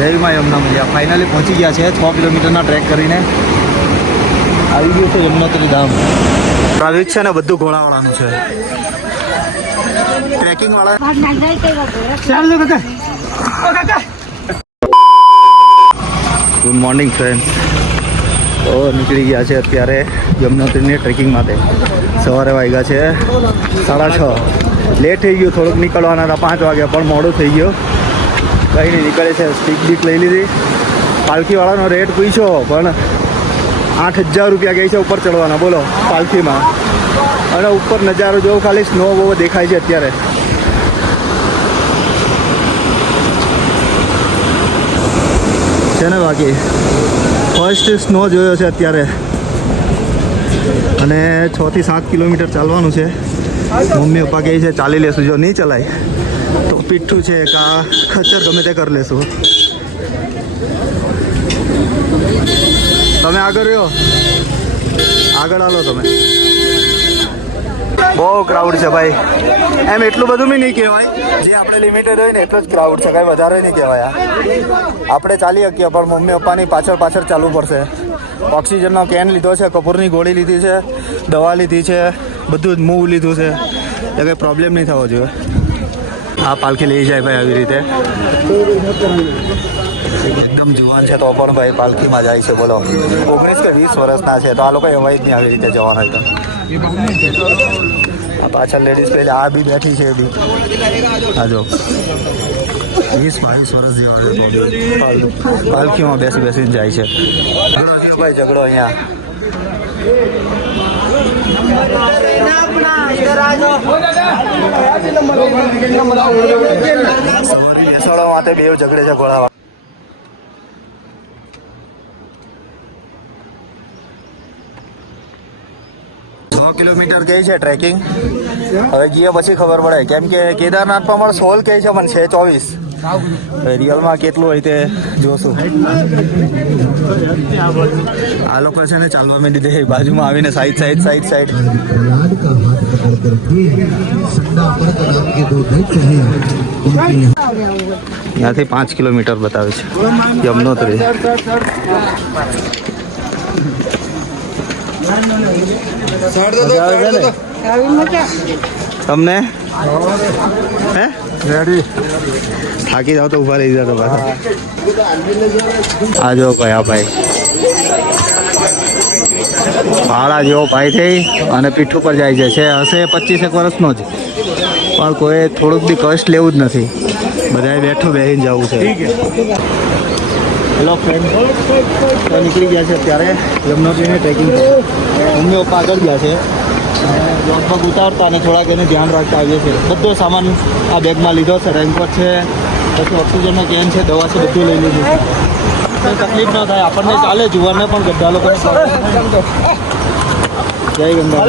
જય માં યમુના મૈયા ફાઇનલી પહોંચી ગયા છે 6 કિલોમીટરના ટ્રેક કરીને આવી ગયું છે યમનોત્રી ધામ. ટ્રાફિક છે ને બધું ઘોડાવાળાનું છે, ટ્રેકિંગ વાળા. Good morning friends. તો નીકળી ગયા છે અત્યારે યમનોત્રીની ટ્રેકિંગ માટે. સવારે વાગ્યા છે 6:30. લેટ થઈ ગયું, થોડુંક નીકળવાના હતા 5 વાગ્યા, પણ મોડું થઈ ગયું. કંઈ નહીં, નીકળે છે. સ્ટીક બીક લઈ લીધી. પાલખીવાળાનો રેટ પૂછ્યો પણ 8,000 રૂપિયા કહે છે ઉપર ચડવાના, બોલો, પાલખીમાં. અને ઉપર નજારો જોવો, ખાલી સ્નો બહુ દેખાય છે અત્યારે. છે ને બાકી ફર્સ્ટ સ્નો જોયો છે અત્યારે. અને 6 થી 7 કિલોમીટર ચાલવાનું છે. મમ્મી પપ્પા કહે છે ચાલી લેશું, જો નહીં ચલાય તો પીઠું છે કા ખચ્ચર ગમે તે કરી લેશું. તમે આગળ રહ્યો, આગળ હાલો તમે. બહુ ક્રાઉડ છે ભાઈ. એમ એટલું બધું બી નહીં કહેવાય, જે આપણે લિમિટેડ હોય ને એટલો જ ક્રાઉડ છે, કાંઈ વધારે નહીં કહેવાય. આપણે ચાલી શકીએ પણ મમ્મી પપ્પાની પાછળ ચાલવું પડશે. ઓક્સિજનનો કેન લીધો છે, કપૂરની ગોળી લીધી છે, દવા લીધી છે, બધું જ મૂવ લીધું છે, એટલે કંઈ પ્રોબ્લેમ નહીં થવો જોઈએ. આ પાલખી લઈ જાય ભાઈ આવી રીતે. એકદમ જુવાન છે તો પણ ભાઈ પાલખીમાં જાય છે, બોલો. 19 કે 20 વર્ષના છે તો આ લોકો એવાય જ નહીં આવી રીતે જવાના હતા. આ પાછળ લેડીઝ પહેલે આ બી બેઠી છે, એ બી આ જો 20-22 વર્ષ જેવા પાલખીમાં બેસીને જાય છે. ભાઈ ઝઘડો અહીંયા. માટે બે ઝઘડે છે ઘોડા. 100 કિલોમીટર કહે છે ટ્રેકિંગ. હવે ગયા પછી ખબર પડે, કેમ કે કેદારનાથમાં પણ 16 કહે છે, પણ છે 24. રિયલમાં કેટલું હોય તે જોશું. આ લોકો છે ને ચાલવા માંડી દે, બાજુમાં આવીને સાઈડ. ત્યાંથી 5 કિલોમીટર બતાવે છે યમનોત્રી. તમને હે રેડી થાકી જાવ તો ઉભા રહી જાવ પાછા. આ જો ભાઈ, આ ભાઈ ભાડા જેવો ભાઈ થઈ અને પીઠ ઉપર જાય છે. હશે 25 વર્ષનો જ, પણ કોઈ થોડુંક બી કષ્ટ લેવું જ નથી. બધાએ બેસીને જવું છે. હેલો ફ્રેન્ડ, નીકળી ગયા છે અત્યારે યમનોત્રીની ટ્રેકિંગ. મમ્મી પપ્પા આગળ ગયા છે, લગભગ ઉતારતા અને થોડાક એને ધ્યાન રાખતા આવીએ છીએ. બધો સામાન આ બેગમાં લીધો છે. રેનકોટ છે, પછી ઓક્સિજનનો કેન છે, દવા છે, બધું લઈ લીધું છે. કંઈ તકલીફ ન થાય આપણને, ચાલે. જુવારને પણ ગઢા લોકોને. જય ગંગા.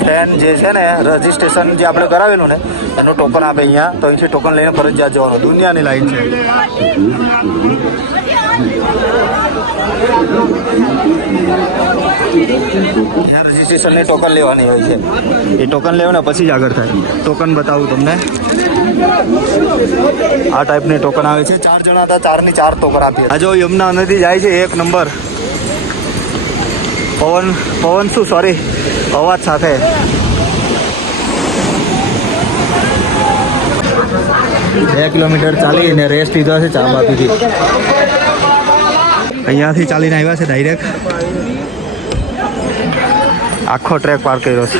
ટ્રેન જે છે ને, રજીસ્ટ્રેશન જે આપણે કરાવેલું ને એનું ટોકન આપે અહીંયા, તો અહીંથી ટોકન લઈને ફરજિયાત જવાનું. દુનિયાની લાઈન છે. અહીંયા રજીસ્ટ્રેશનની ટોકન લેવાની હોય છે. એ ટોકન લેવું ને પછી જ આગળ થાય. ટોકન બતાવું તમને. આ ટાઈપની ટોકન આવે છે. 4 જણા હતા, 4ની 4 ટોકન આપીએ. આ જો યમુના નદી જાય છે 1 નંબર. પવન શું, સોરી, અવાજ સાથે. બે કિલોમીટર ચાલીને રેસ્ટ લીધો છે ચા બાપીથી. અહીંયાથી ચાલીને આવ્યા છે ડાયરેક્ટ. આખો ટ્રેક પાર કર્યો છે.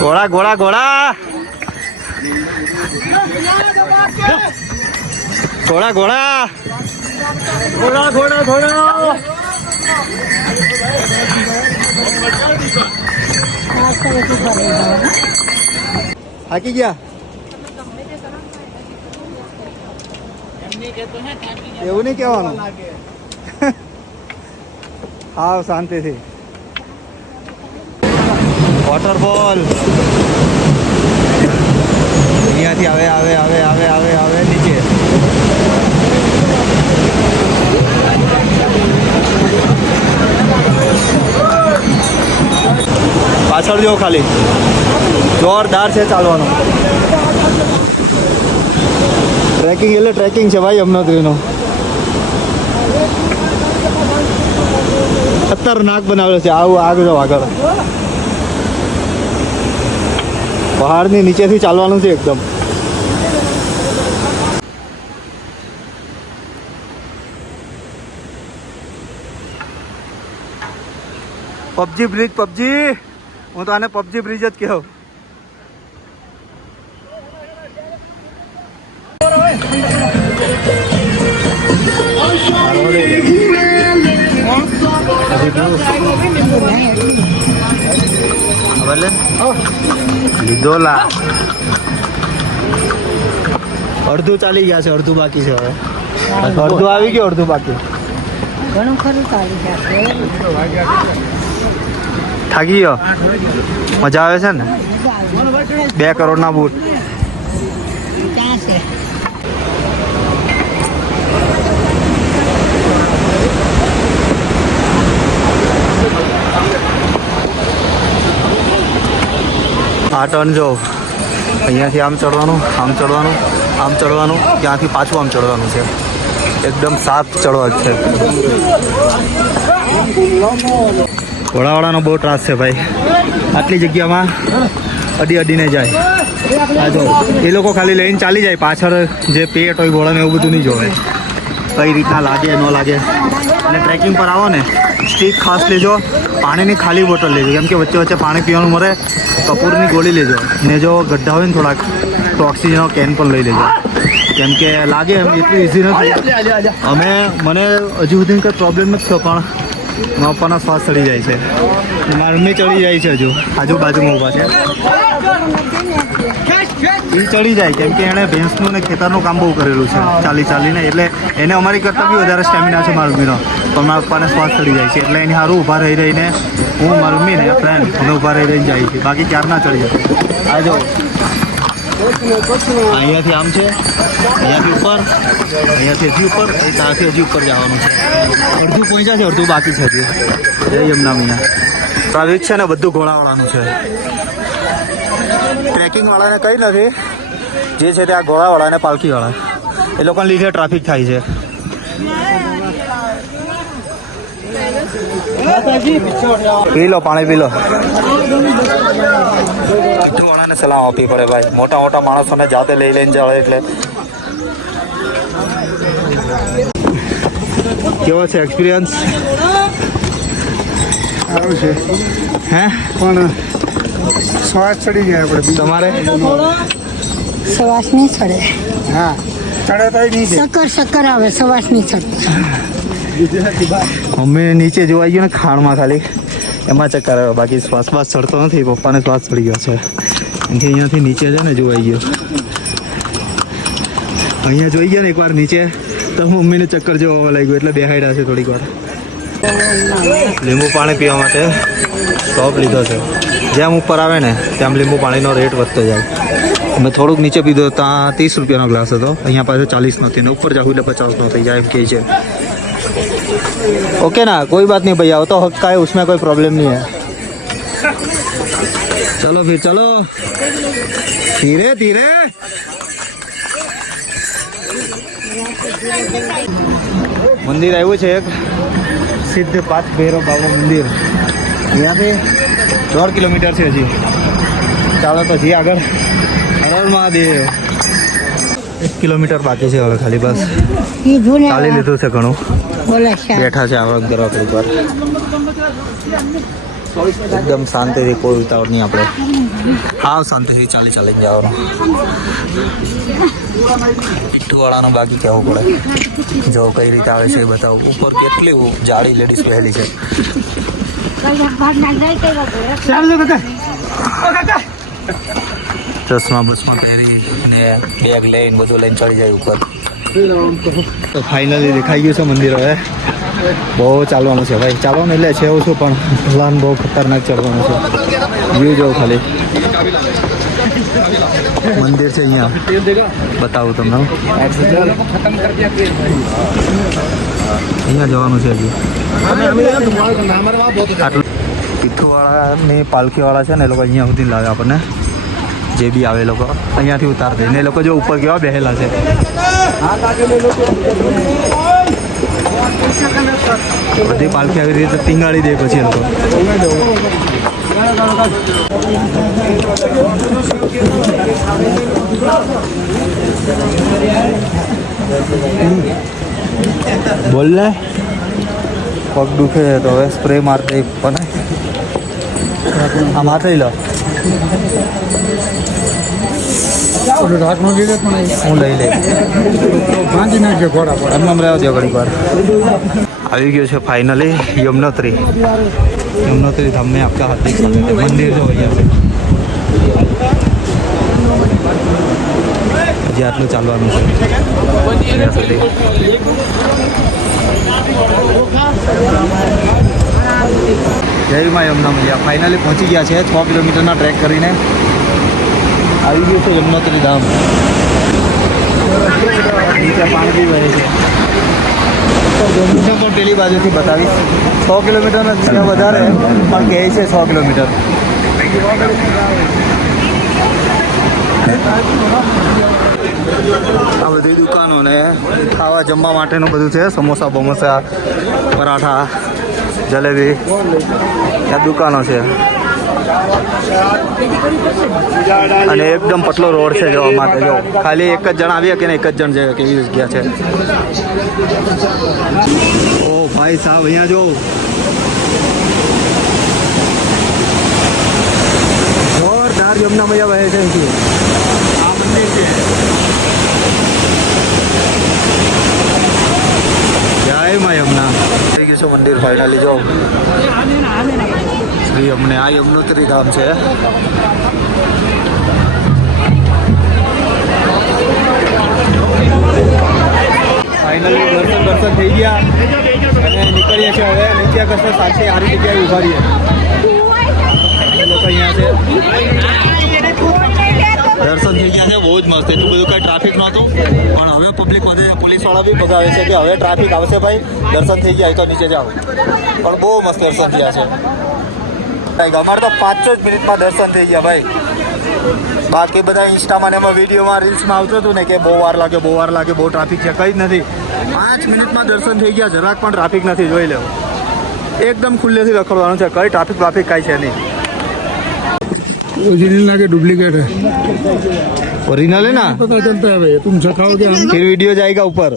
ઘોડા ઘોડા ઘોડા ઘોડા ઘોડા ઘોડા ઘોડા ઘોડા. થાકી ગયા એવું નહીં કહેવાનું. હા શાંતિથી. વોટરફોલ અહીંયાથી આવે આવે આવે આવે આવે આવે નીચે. પાછળ જો ખાલી જોરદાર છે ચાલવાનું. ટ્રેકિંગ એટલે ટ્રેકિંગ છે ભાઈ યમનોત્રીનો. ખતરનાક બનાવેલો છે. આવું આગળ જાઓ આગળ. પહાડની નીચેથી ચાલવાનું છે એકદમ. પબજી બ્રિજ પબજી હું તો આને પબજી બ્રિજ જ કહું. લીધોલા અડધું ચાલી ગયા છે, અડધું બાકી છે. હવે અડધું આવી ગયું, અડધું બાકી. ઘણું ખરું ચાલી જશે. થાકી ગયો. મજા આવે છે ને. 2 કરોડના બૂટ. ક્યાં છે? આ ટર્ન જો અહીંયાથી આમ ચડવાનું, આમ ચડવાનું, આમ ચડવાનું, ત્યાંથી પાછું આમ ચડવાનું છે. એકદમ સાફ ચડવા છે. ઘોડાવાળાનો બહુ ત્રાસ છે ભાઈ. આટલી જગ્યામાં અડીને જાય. આ જો એ લોકો ખાલી લઈને ચાલી જાય. પાછળ જે પેટ હોય ઘોડાને એવું બધું નહીં જોવે. કઈ રીતના લાગે ન લાગે. અને ટ્રેકિંગ પર આવો ને સ્ટીક ખાસ લેજો. પાણીની ખાલી બોટલ લેજો, કેમ કે વચ્ચે વચ્ચે પાણી પીવાનું મળે. કપૂરની ગોળી લેજો ને જો ગઢ્ઢા હોય ને થોડાક તો ઓક્સિજનનો કેન પણ લઈ લેજો, કેમ કે લાગે એમ એટલું ઇઝી નથી. મને હજુ સુધી કંઈ પ્રોબ્લેમ નથી થયો, પણ પપ્પાનો શ્વાસ ચડી જાય છે. મારી મમ્મી ચડી જાય છે. હજુ આજુબાજુમાં ઊભા છે એ ચડી જાય, કેમ કે એણે ભેંસનું ને ખેતરનું કામ બહુ કરેલું છે ચાલીને. એટલે એને અમારી કરતાં બી વધારે સ્ટેમિના છે મારા મમ્મીનો. પણ મારા પપ્પાને શ્વાસ ચડી જાય છે, એટલે એની સારું ઊભા રહીને હું મારી મમ્મી ને ફ્રેન્ડ અમે ઊભા રહીને જાય છે. બાકી ક્યાર ના ચડી જાય. આ જો અહીંયાથી આમ છે, અહીંયાથી ઉપર, અહીંયાથી હજી ઉપર, ત્યાંથી હજી ઉપર જવાનું છે. અડધું પહોંચ્યા છે, અડધું બાકી છે હજી. જય યમુના મૈયા. ટ્રાફિક છે ને બધું ઘોડાવાળાનું છે. ટ્રેકિંગવાળાને કંઈ નથી. જે છે તે આ ઘોડાવાળા અને પાલખીવાળા એ લોકોને લીધે ટ્રાફિક થાય છે. પી લો પાણી પી લો. ઘોડાને સલાહ આપવી પડે ભાઈ. મોટા મોટા માણસોને જાતે લઈને જાય. એટલે કેવો છે એક્સપિરિયન્સ? સારું છે. હે પણ શ્વાસ ચડી જાય આપણે. તમારે શ્વાસ નહીં ચડે. હા ચડે તો નહીં. શક્કર આવે, શ્વાસ નહીં ચડે. મમ્મીને નીચે જોવાઈ ગયું ને ખાણમાં, ખાલી એમાં ચક્કર આવ્યો. બાકી શ્વાસ ચડતો નથી. પપ્પાને શ્વાસ ચડી ગયો છે. એનાથી અહીંયાથી નીચે છે ને જોવાઈ ગયો. અહીંયા જોઈ ગયા ને એકવાર નીચે તો મમ્મીને ચક્કર જેવો આવવા લાગ્યો. એટલે બેહાડ્યા છે થોડીક વાર. લીંબુ પાણી પીવા માટે સ્ટોપ લીધો છે. જેમ ઉપર આવે ને તેમ લીંબુ પાણીનો રેટ વધતો જાય. મેં થોડુંક નીચે પીધો ત્યાં 30 રૂપિયાનો ગ્લાસ હતો. અહીંયા પાછો 40 નથી. ને ઉપર જાઉં એટલે 50 થઈ જાય એમ કહે છે. ओके ना, कोई बात नहीं भैया, वो तो हक का है, उसमें कोई प्रॉब्लम नहीं है. चलो फिर चलो धीरे धीरे. મંદિર આવ્યું છે એક સિદ્ધ પાથ ભૈરવ બાબા મંદિર. અહીંયાથી 4 કિલોમીટર છે હજી. ચાલો તો જી આગળ. હર મહાદેવ. 1 કિલોમીટર બાકી છે હવે ખાલી. બસ ચાલી લીધું છે ઘણું. બેઠા છે આવરણ કરવા થોડીક વાર. એકદમ શાંતિથી, કોઈ ઉતાવળ નહીં. આપણે હાવ શાંતિથી ચાલીને જવાનું. પીઠુવાળાનો બાકી કહેવું પડે. જો કઈ રીતે આવે છે એ બતાવું. ઉપર કેટલી જાડી લેડીઝ પહેલી છે. ચશ્મા બસમાં પહેરી ને બેગ લઈને બધું લઈને ચડી જાય ઉપર. તો ફાઇનલી દેખાઈ ગયું છે મંદિર. હવે બહુ ચાલવાનું છે ભાઈ. ચાલવાનું એટલે છે એવું છું પણ પ્લાન બહુ ખતરનાક ચાલવાનું છે. વ્યૂ જોઉં ખાલી. મંદિર છે અહીંયા, બતાવું તમને. અહીંયા જવાનું છે હજી. આટલું પિથુવાળાની પાલખીવાળા છે ને એ લોકો અહીંયા સુધી લાવે આપણને. જે બી આવે એ લોકો અહીંયાથી ઉતાર દે ને. એ લોકો જો ઉપર કેવા બેહેલા છે. બધી પાલખી આવી રીતે ટીંગાળી દે પછી એ લોકો. બોલ ને પગ દુખે તો હવે સ્પ્રે મારતે પણ આ માથે લો. ઢાંકણું લીધે પણ હું લઈ લે. ભાંગી નાખજો ઘોડા પર. એમ રહેવા દો ઘડીક વાર. આવી ગયો છે ફાઇનલી યમનોત્રી. યમનોત્રી ધામ મેં આપકા હાથ દેખ सकते हैं. મંદિર જો અહીંયા છે. હજી આટલું ચાલવાનું છે ત્યાં સુધી. જય માં યમુના મૈયા. ફાઇનલી પહોંચી ગયા છે 6 કિલોમીટરના ટ્રેક કરીને. આવી ગયું છે યમનોત્રી ધામ. નીચે પાણી બી વહે છે. પણ પેલી બાજુથી બતાવીશ. 6 કિલોમીટર છે વધારે પણ કહે છે 6 કિલોમીટર. આ બધી દુકાનો ને ખાવા જમવા માટેનું બધું છે. સમોસા બમોસા, પરાઠા, જલેબી, આ દુકાનો છે. અને એકદમ પતલો રોડ છે જવા માટે. જો ખાલી એક જ જણ આવ્યા કે ને એક જ જણ જાય કેવી જગ્યા છે. ઓ ભાઈ સાહેબ અહીંયા જો જોરદાર યમુના મૈયા વહે છે. આ મંદિર છે. જય માં યમુના. થઈ ગયું છે મંદિર ફાઇનલી. જો શ્રી યમુને આ યમનોત્રી ધામ છે. ફાઇનલી દર્શન થઈ ગયા અને નીકળીએ છીએ હવે. નીચે કશે સાથે સારી જગ્યાએ ઉભા રહીએ. લોકો અહીંયા છે. દર્શન થઈ ગયા છે. બહુ જ મસ્ત. એટલું બધું કંઈ ટ્રાફિક નહોતું પણ હવે પબ્લિક વધે. પોલીસવાળા બી ભગાવે છે કે હવે ટ્રાફિક આવશે ભાઈ, દર્શન થઈ ગયા તો નીચે જાઓ. પણ બહુ મસ્ત દર્શન થયા છે. અમારે તો 5 જ મિનિટમાં દર્શન થઈ ગયા ભાઈ. બાકી બધા ઇન્સ્ટામાં ને એમાં વિડીયોમાં રીલ્સમાં આવતું હતું ને કે બહુ વાર લાગે બહુ ટ્રાફિક છે. કંઈ જ નથી. 5 મિનિટમાં દર્શન થઈ ગયા. જરાક પણ ટ્રાફિક નથી. જોઈ લેવું. એકદમ ખુલ્લેથી રખડવાનું છે. કઈ ટ્રાફિક કાંઈ છે નહીં. ओरिजिनल ना के डुप्लीकेट है. ओरिजिनल है ना. पता चलता है भाई. तुम सिखाओगे हम. फिर वीडियो जाएगा ऊपर.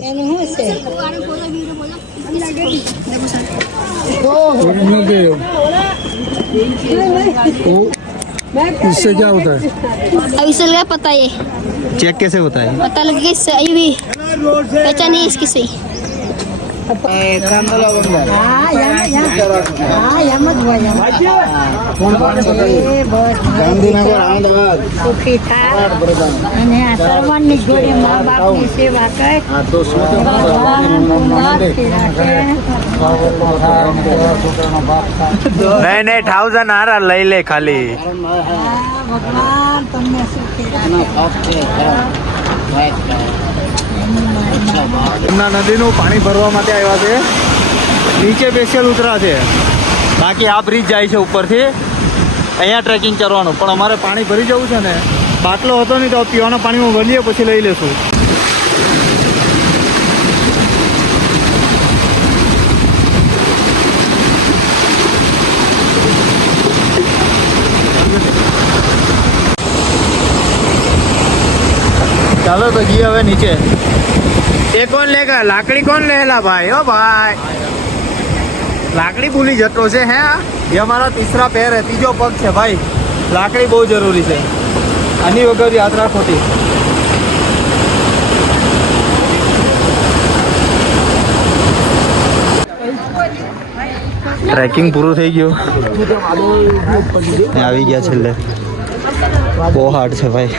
ओरिजिनल के वो इससे क्या होता है? अब इसे लगा पता ये चेक कैसे होता है? पता लग गया इससे अभी भी पहचान नहीं इसकी सही. સુખી થા અને આ સર્વાંની જોડે મા બાપની સેવા કર. नहीं 1000 आ रहा लई ले खाली. ભગવાન તમને સુખી यमुना નદીનું પાણી ભરવા માટે આવ્યા છે. નીચે સ્પેશિયલ ઉતરા છે. બાકી આ બ્રિજ જાય છે ઉપરથી. અહીંયા ટ્રેકિંગ કરવાનું. પણ અમારે પાણી ભરી જવું છે ને. બાટલો હતો નહીં તો પીવાના પાણીમાં ભરીએ પછી લઈ લેશું. ચાલો તો જઈએ હવે નીચે. ये कौन लेगा लाकड़ी? कौन लेला भाई? ओ भाई लाकड़ी भूली जतो से है. ये हमारा तीसरा पैर है. तीजो पग है भाई. लाकड़ी बहुत जरूरी है. आनी वगैरह यात्रा खोटी. ટ્રેકિંગ પૂરું થઈ ગયું. આવી ગયા છેલ્લે. બહુ હાર્ડ છે ભાઈ,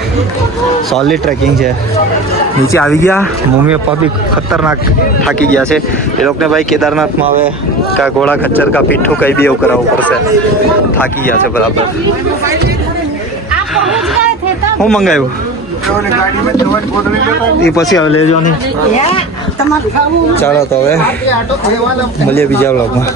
સોલિડ ટ્રેકિંગ છે. નીચે આવી ગયા, મમ્મી પપ્પા બી ખતરનાક થાકી ગયા છે. એ લોકોને ભાઈ કેદારનાથમાં હવે કા ઘોડા ખચ્ચર કા પીઠું કંઈ બી એવું કરાવવું પડશે. થાકી ગયા છે બરાબર. હું મંગાવ્યું એ પછી હવે લેજો નહીં. ચાલો તો હવે મળીએ બીજા બ્લોગમાં.